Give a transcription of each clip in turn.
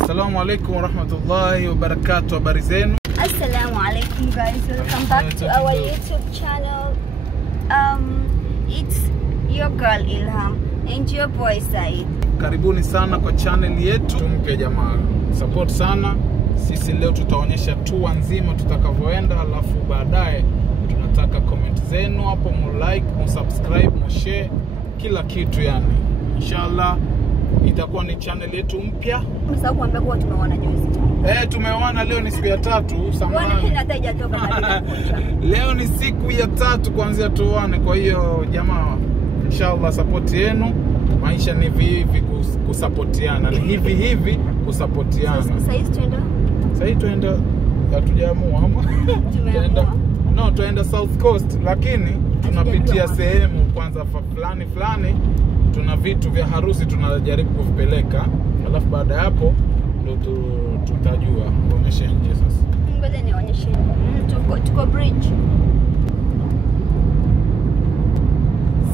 Assalamu alaikum warahmatullahi wabarakatuh. Habari zenu? Assalamu alaikum guys, welcome back to our YouTube channel. It's your girl Ilham and your boy Said. Karibuni sana kwa channel yetu. Tumpe jamaa support sana. Sisi leo tutaonyesha tour nzima tutakavyoenda, alafu baadaye tunataka comment zenu hapo, like, subscribe, share kila kitu yani. Inshallah itakuwa ni channel yetu mpya. Msahau kuambia kwa tumeona juzi. Tumeona leo ni siku ya 3 samahani. Leo ni siku ya 3 kuanzia tuone. Kwa hiyo jamaa, inshallah support yenu. Maisha ni hivi kusapotiana. Ni hivi kusapotiana. Sasa tuenda hatujaamua ama tuenda South Coast, lakini tunapitia sehemu kwanza fulani tuna vitu vya harusi tunajaribu kuvipeleka, alafu baada ya hapo ndio tutajua kuonyesha nje. Sasa ngoja nionyeshe tuko bridge.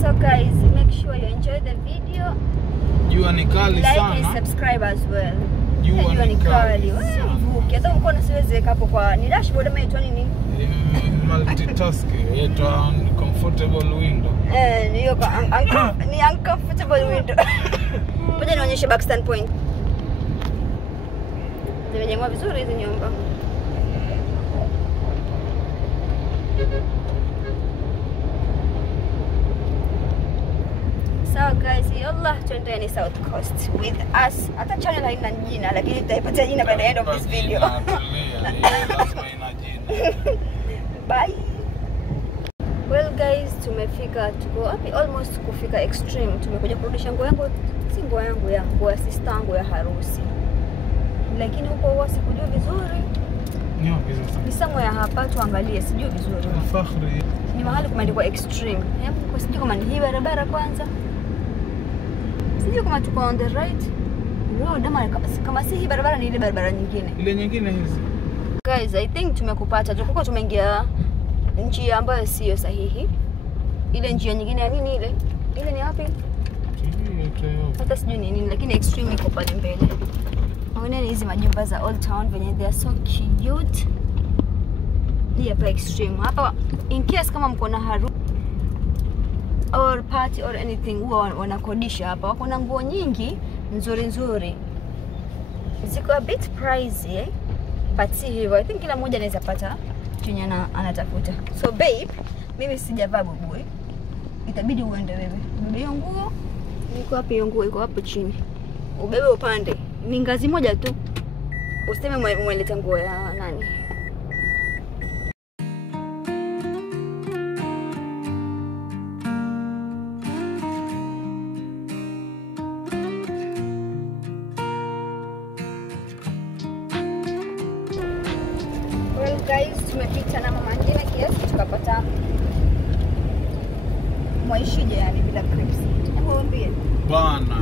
So guys, make sure you enjoy the video. Jua ni kali sana. Like and subscribe as well. Jua ni kali. Hata mkono siwezi hapo kwa ni dashboard ama itwa nini? Multitask yetu comfortable window. Ni uncomfortable window. Ngoja nionyeshe back stand point. Zimejengwa vizuri hizi nyumba. So guys, yallah tuendeni South Coast with us. Hata channel haina jina lakini tutaipatia jina by the end of this video. Bye. Well guys, tumefika, tuko wapi? Almost kufika Extreme. Tumekuja kurudisha nguo yangu, si nguo yangu, ya nguo ya sister yangu ya harusi. Lakini huko huwa sikujua vizuri. Ni somewhere hapa, tuangalie, sijui vizuri. Fakhri. Ni mahali kumeandikwa Extreme. Kwa sijui kama ni hii barabara kwanza. Sijui kama tuko on the right road ama kama si hii barabara ni ile barabara nyingine. Ile nyingine hizi. Guys, I think tumekupata. Tulikuwa tumeingia njia ambayo sio sahihi. Ile njia nyingine ya nini ile? Ile ni wapi? Hata sijui ni nini, lakini Extreme iko pale mbele. Unaona hizi majumba za Old Town venye they are so cute. Ni hapa Extreme. Hapa in case kama mko na harusi or party or anything, huwa wanakodisha hapa. Wako na nguo nyingi nzuri. Ziko a bit pricey, but si hivyo. I think kila mmoja anaweza pata chenye anatafuta. So babe, mimi sijavaa bubu. Itabidi uende wewe. Bebe hiyo nguo. Iko wapi hiyo nguo? Iko hapo chini. Ubebe upande. Ni ngazi moja tu. Useme mweleta nguo ya nani? Well guys, tumepita na mama ngine kiasi tukapata mwaishije yani bila crepes. Tuambie bana.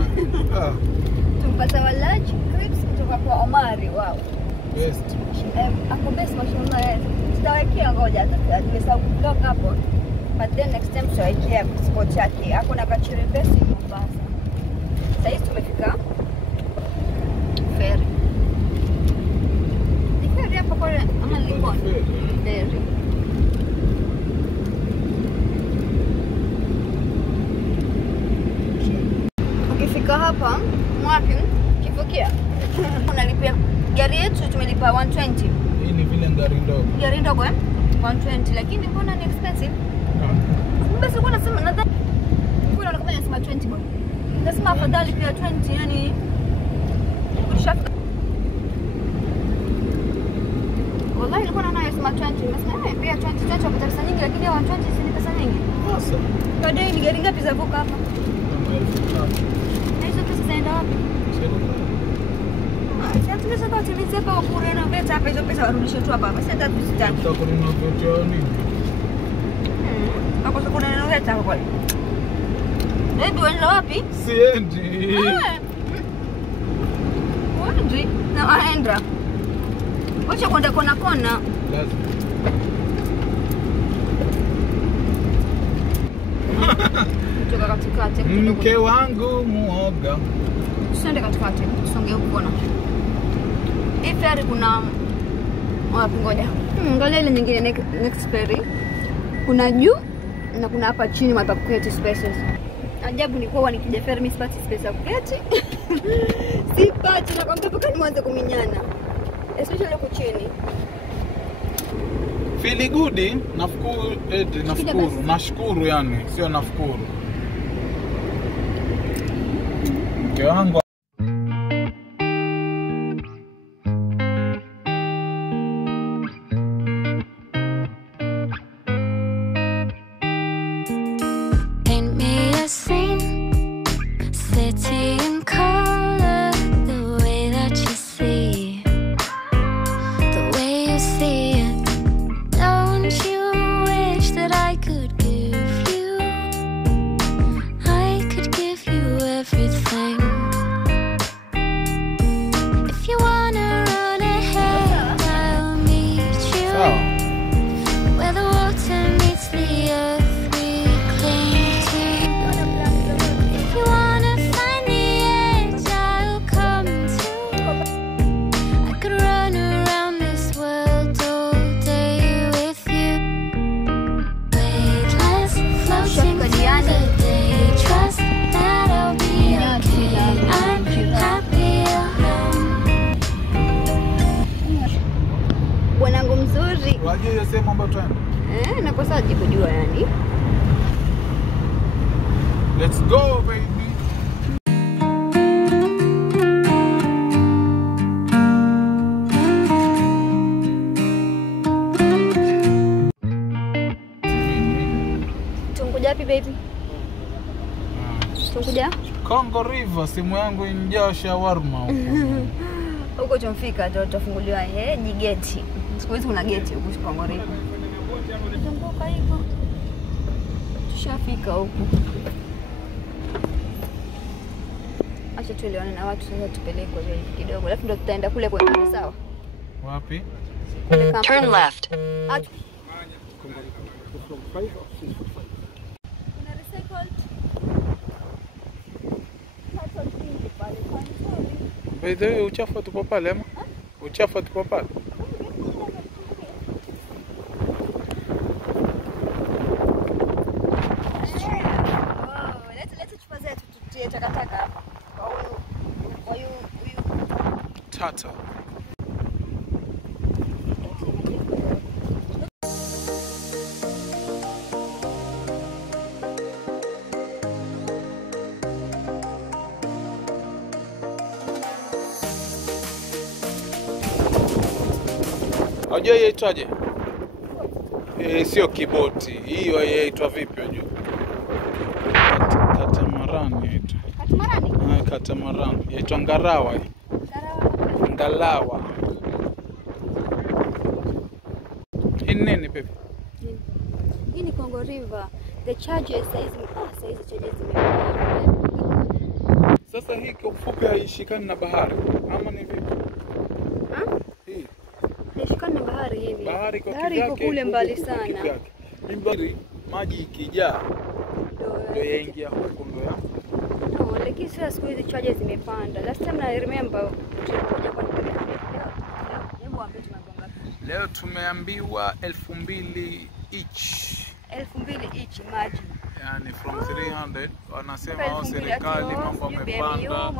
Tumpata walaji crepes kutoka kwa Omari. Wow. Best. Ako best mashallah. Tutawekea ngoja atakayesa vlog hapo. But then next time tutawekea spot yake. Hapo na kachiri best Mombasa. Sasa tumefika ferry. Ferry hapo kwa ama Likoni. Ferry. Ukifika hapa mwapi? Kivukia. Unalipia gari yetu tumelipa 120. Hii ni vile gari ndogo. Gari ndogo 120, lakini mbona ni expensive? Basi kuna sema nadhani kuna kama nasema 20 bwana. Nasema afadhali pia 20 yani kushafika. Wallahi nilikuwa naona yasema 20, nasema pia 20 kwa pesa nyingi, lakini 120 si pesa nyingi. Sasa Baadaye ni gari ngapi za vuka hapa? Hizo pesa zaenda wapi? Sasa tunaweza kutumia hapa kure na beta hapa, hizo pesa warudishe tu hapa. Sasa ndio tusitaki. tutakununua vitu nini? Hapo kuna neno gani hapo kwani? Ndio unaenda wapi? Siendi. Wapi? Na waenda. Wacha kwenda kona. Lazima. Kutoka katikati. Mke wangu muoga. Tusende katikati. Tusonge huko na. Hii ferry kuna wapi ngoja. Ngoja ile nyingine next ferry. Kuna juu na kuna hapa chini mapa kuketi spaces. Ajabu ni kwa nikija ferry mimi sipati space ya kuketi. Sipati na kwamba mpaka nianze kuminyana. Especially huko chini. Feel good, nashukuru yani, sio nafukuru. Mke wangu hiyo sema mambo twende. Nakosaje kujua yani. Let's go baby. Tunkuja wapi baby? Tunkuja? Congo River, simu yangu injaa shawarma huko. Huko tumfika tutafunguliwa jigeti. Siku hizi kuna geti huko Congo River. Tunatoka hivyo. Tushafika huko. Acha tuelewane na watu sasa tupelekwe kidogo. Alafu ndo tutaenda kule kwa kamera sawa? Wapi? Turn left. By the way, uchafu tupo pale ama? Uchafu tupo pale. Takataka hapa. Kwa hiyo Tata. Unajua yaitwaje? Sio kiboti. Hiyo yaitwa vipi unajua? Katamarani yaitwa. Katamarani? Katamarani. Yaitwa ngarawa. Ngalawa. Hii nini pepe? Hii ni Congo River. The charges size charges zimepanda. Sasa hii kwa ufupi haishikani na bahari ama ni vipi? Hii. Haishikani na bahari hivi. Bahari iko kule mbali sana. Bahari maji ikijaa ndio yaingia huko ndio. No, lakini sasa siku hizi charges zimepanda. Last time I remember tulikuja kwa leo tumeambiwa 2000 each. 2000 each maji. Yani from 300 wanasema serikali mambo yamepanda.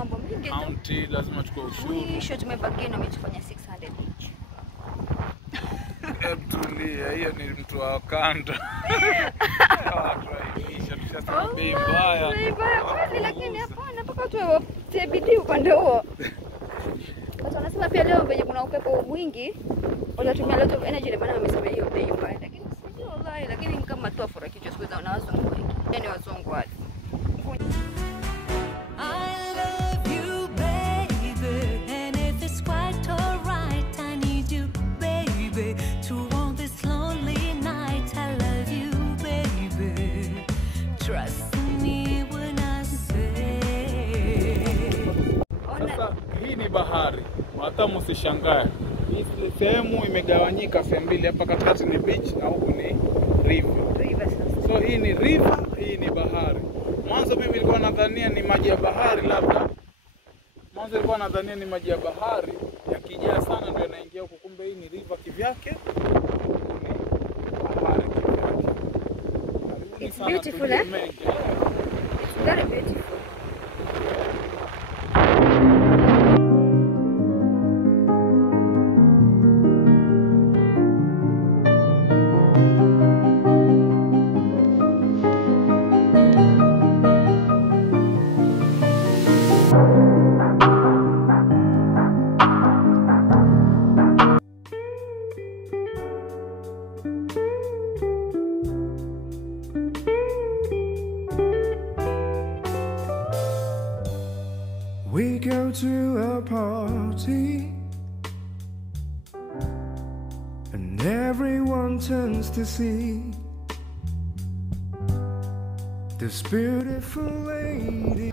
County lazima chukue ushuru. Mwisho tumebaki na umetufanya 600 each. Tulia, hiyo ni mtu wa kanda. Tushasema bei mbaya. Bei mbaya kweli, lakini hapana mpaka tuwe TBD upande huo. Watu wanasema pia leo venye kuna upepo mwingi watatumia lot of energy, maana wamesema hiyo bei mbaya, lakini sio wallahi, lakini kama tu afura kichwa siku za wazungu wengi. Yani wazungu wale. Hii ni bahari, hata msishangae. Hii sehemu imegawanyika sehemu mbili, hapa katikati ni beach na huku ni river. So hii ni river, hii ni bahari. Mwanzo mimi nilikuwa nadhania ni maji ya bahari labda. Mwanzo nilikuwa nadhania ni maji ya bahari yakijaa sana kivyake. It's beautiful, eh? It's very beautiful. We go to a party and everyone turns to see this beautiful lady.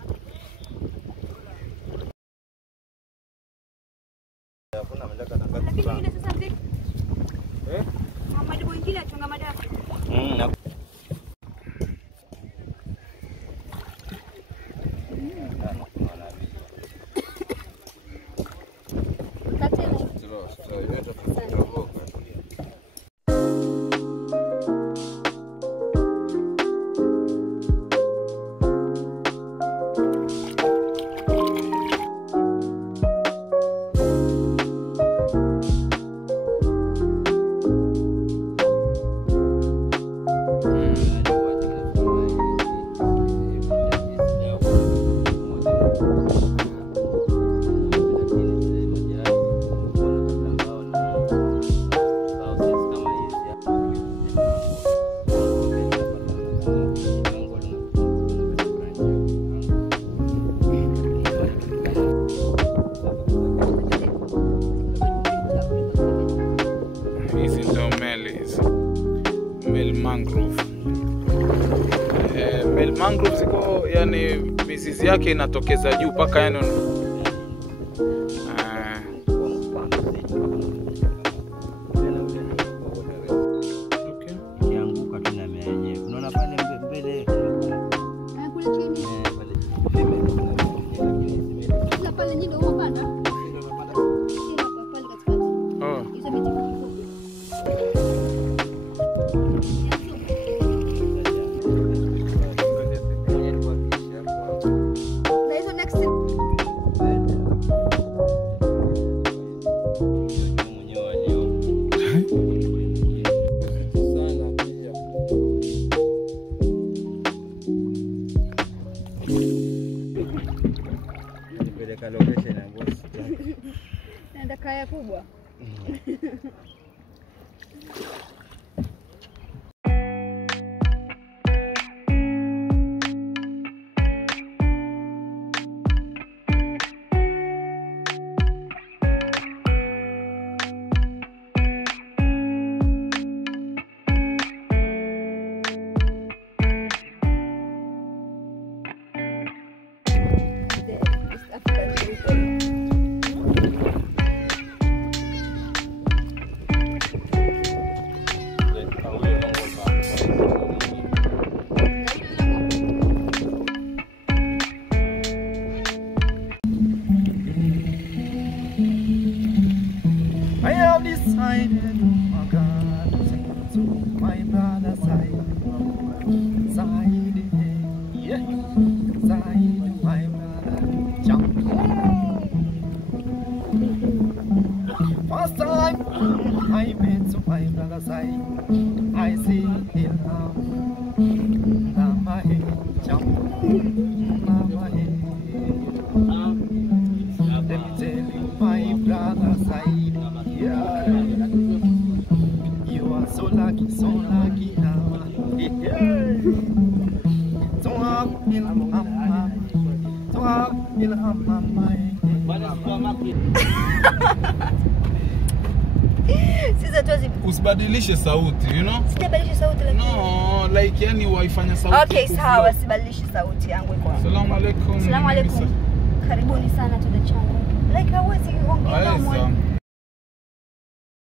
Mangrove ziko yani mizizi yake inatokeza juu paka yani Kianguka tuna mwenyewe. Unaona pale mbele Kule chini. Sasa pale ndio unapanda. Pale katikati. Hizo miti fupi. location ya boss. Naenda kaya kubwa. I have decided, oh God, to sing to my brother side, yeah, side, my brother, jump. First time I went to my brother side, I see him now, my head, jump, my head. Let me tell you, my brother side. Yeah. You are so lucky now. Yeah. Usibadilishe sauti, you know? Sijabadilisha sauti lakini. No, like yani waifanya sauti. Okay, sawa, sibadilishe sauti yangu iko. Assalamu alaikum. Assalamu alaikum. Karibuni sana to the channel. Like hawezi ongea Yes,